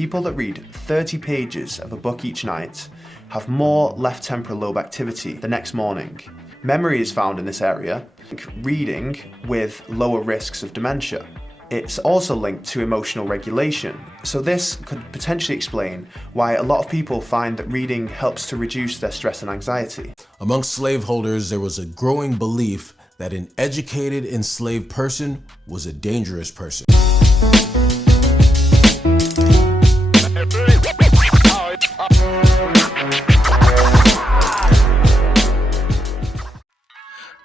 people that read 30 pages of a book each night have more left temporal lobe activity the next morning. Memory is found in this area, reading with lower risks of dementia. It's also linked to emotional regulation, so this could potentially explain why a lot of people find that reading helps to reduce their stress and anxiety. Amongst slaveholders, there was a growing belief that an educated enslaved person was a dangerous person.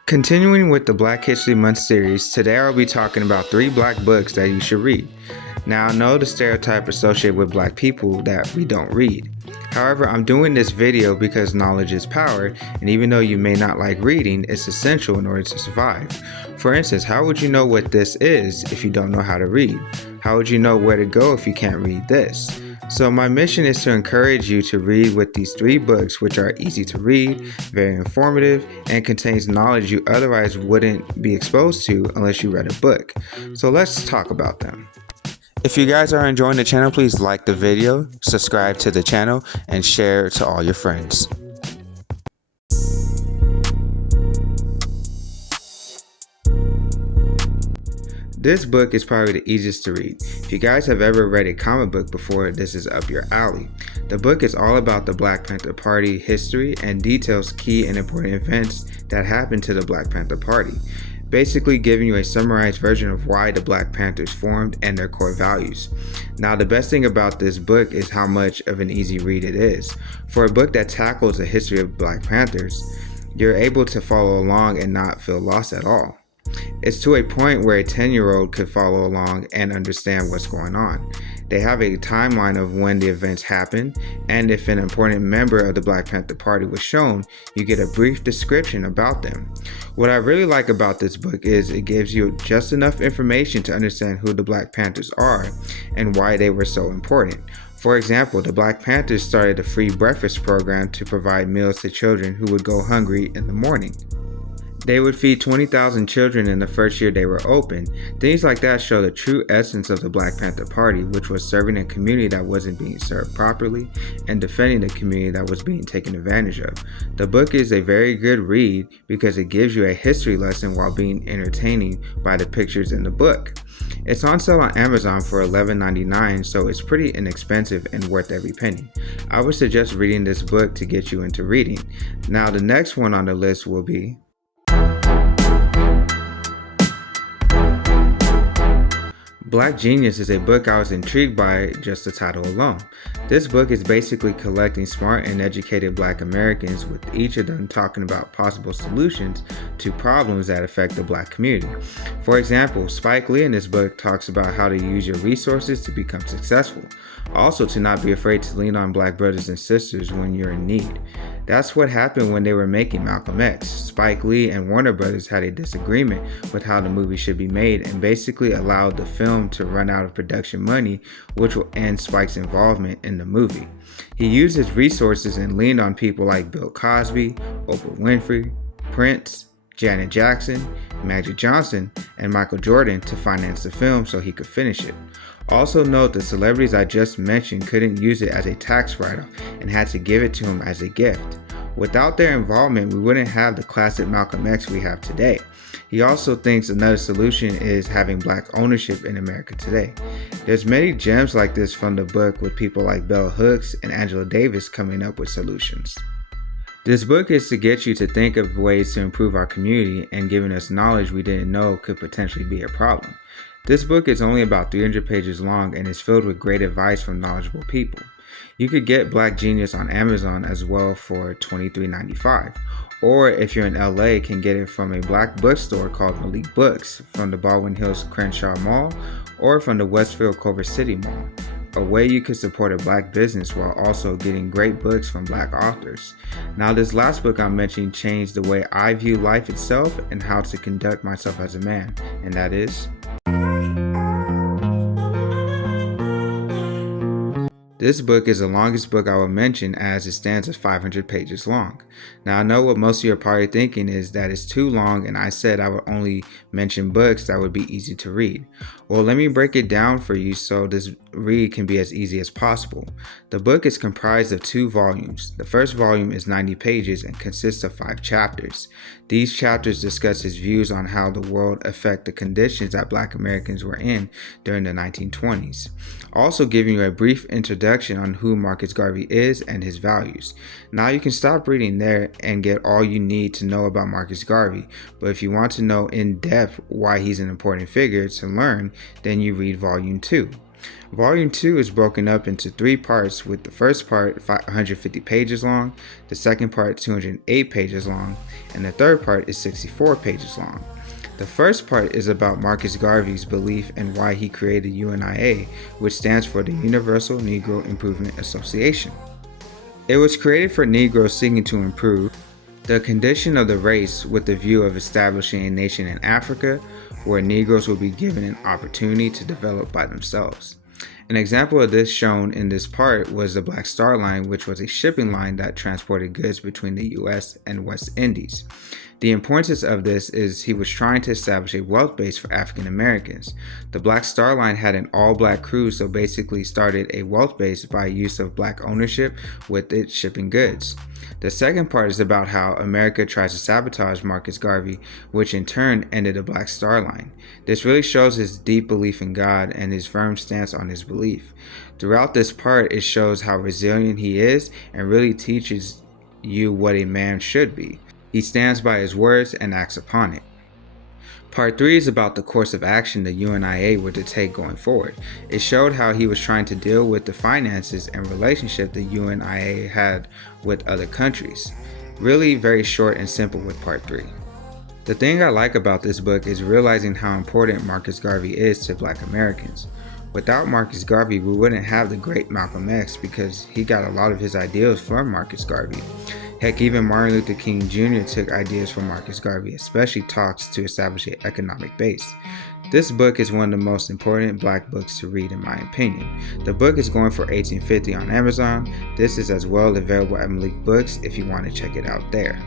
Continuing with the Black History Month series, today I'll be talking about 3 black books that you should read. Now, I know the stereotype associated with black people that we don't read. However, I'm doing this video because knowledge is power, and even though you may not like reading, it's essential in order to survive. For instance, how would you know what this is if you don't know how to read? How would you know where to go if you can't read this? So my mission is to encourage you to read with these 3 books, which are easy to read, very informative, and contains knowledge you otherwise wouldn't be exposed to unless you read a book. So let's talk about them. If you guys are enjoying the channel, please like the video, subscribe to the channel, and share it to all your friends. This book is probably the easiest to read. If you guys have ever read a comic book before, this is up your alley. The book is all about the Black Panther Party history and details key and important events that happened to the Black Panther Party, basically giving you a summarized version of why the Black Panthers formed and their core values. Now, the best thing about this book is how much of an easy read it is. For a book that tackles the history of Black Panthers, you're able to follow along and not feel lost at all. It's to a point where a 10-year-old could follow along and understand what's going on. They have a timeline of when the events happened, and if an important member of the Black Panther Party was shown, you get a brief description about them. What I really like about this book is it gives you just enough information to understand who the Black Panthers are and why they were so important. For example, the Black Panthers started a free breakfast program to provide meals to children who would go hungry in the morning. They would feed 20,000 children in the first year they were open. Things like that show the true essence of the Black Panther Party, which was serving a community that wasn't being served properly and defending a community that was being taken advantage of. The book is a very good read because it gives you a history lesson while being entertaining by the pictures in the book. It's on sale on Amazon for $11.99, so it's pretty inexpensive and worth every penny. I would suggest reading this book to get you into reading. Now, the next one on the list will be Black Genius. Is a book I was intrigued by just the title alone. This book is basically collecting smart and educated Black Americans, with each of them talking about possible solutions to problems that affect the Black community. For example, Spike Lee in this book talks about how to use your resources to become successful. Also, to not be afraid to lean on Black brothers and sisters when you're in need. That's what happened when they were making Malcolm X. Spike Lee and Warner Brothers had a disagreement with how the movie should be made and basically allowed the film to run out of production money, which will end Spike's involvement in the movie. He used his resources and leaned on people like Bill Cosby, Oprah Winfrey, Prince, Janet Jackson, Magic Johnson, and Michael Jordan to finance the film so he could finish it. Also note the celebrities I just mentioned couldn't use it as a tax write-off and had to give it to him as a gift. Without their involvement, we wouldn't have the classic Malcolm X we have today. He also thinks another solution is having Black ownership in America today. There's many gems like this from the book, with people like Bell Hooks and Angela Davis coming up with solutions. This book is to get you to think of ways to improve our community and giving us knowledge we didn't know could potentially be a problem. This book is only about 300 pages long and is filled with great advice from knowledgeable people. You could get Black Genius on Amazon as well for $23.95. Or if you're in LA, can get it from a Black bookstore called Malik Books from the Baldwin Hills Crenshaw Mall or from the Westfield Culver City Mall. A way you could support a Black business while also getting great books from Black authors. Now, this last book I'm mentioning changed the way I view life itself and how to conduct myself as a man, and that is This book is the longest book I will mention as it stands at 500 pages long. Now I know what most of you are probably thinking is that it's too long and I said I would only mention books that would be easy to read. Well, let me break it down for you so this read can be as easy as possible. The book is comprised of 2 volumes. The first volume is 90 pages and consists of 5 chapters. These chapters discuss his views on how the world affect the conditions that Black Americans were in during the 1920s. Also giving you a brief introduction on who Marcus Garvey is and his values. Now you can stop reading there and get all you need to know about Marcus Garvey, but if you want to know in depth why he's an important figure to learn, then you read volume 2. Volume 2 is broken up into 3 parts, with the first part 150 pages long, the second part 208 pages long, and the third part is 64 pages long. The first part is about Marcus Garvey's belief and why he created UNIA, which stands for the Universal Negro Improvement Association. It was created for Negroes seeking to improve the condition of the race with the view of establishing a nation in Africa where Negroes will be given an opportunity to develop by themselves. An example of this shown in this part was the Black Star Line, which was a shipping line that transported goods between the US and West Indies. The importance of this is he was trying to establish a wealth base for African Americans. The Black Star Line had an all-black crew, so basically started a wealth base by use of black ownership with its shipping goods. The second part is about how America tries to sabotage Marcus Garvey, which in turn ended the Black Star Line. This really shows his deep belief in God and his firm stance on his belief. Throughout this part, it shows how resilient he is and really teaches you what a man should be. He stands by his words and acts upon it. Part 3 is about the course of action the UNIA were to take going forward. It showed how he was trying to deal with the finances and relationship the UNIA had with other countries. Really very short and simple with part 3. The thing I like about this book is realizing how important Marcus Garvey is to Black Americans. Without Marcus Garvey, we wouldn't have the great Malcolm X because he got a lot of his ideas from Marcus Garvey. Heck, even Martin Luther King Jr. took ideas from Marcus Garvey, especially talks to establish an economic base. This book is one of the most important Black books to read in my opinion. The book is going for $18.50 on Amazon. This is as well available at Malik Books if you want to check it out there.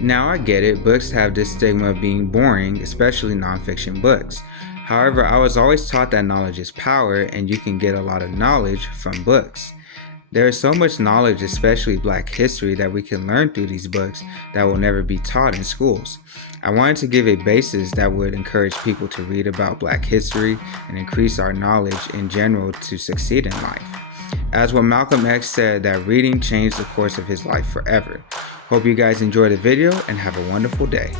Now I get it, books have this stigma of being boring, especially nonfiction books. However, I was always taught that knowledge is power and you can get a lot of knowledge from books. There is so much knowledge, especially Black history, that we can learn through these books that will never be taught in schools. I wanted to give a basis that would encourage people to read about Black history and increase our knowledge in general to succeed in life. As what Malcolm X said, that reading changed the course of his life forever. Hope you guys enjoyed the video and have a wonderful day.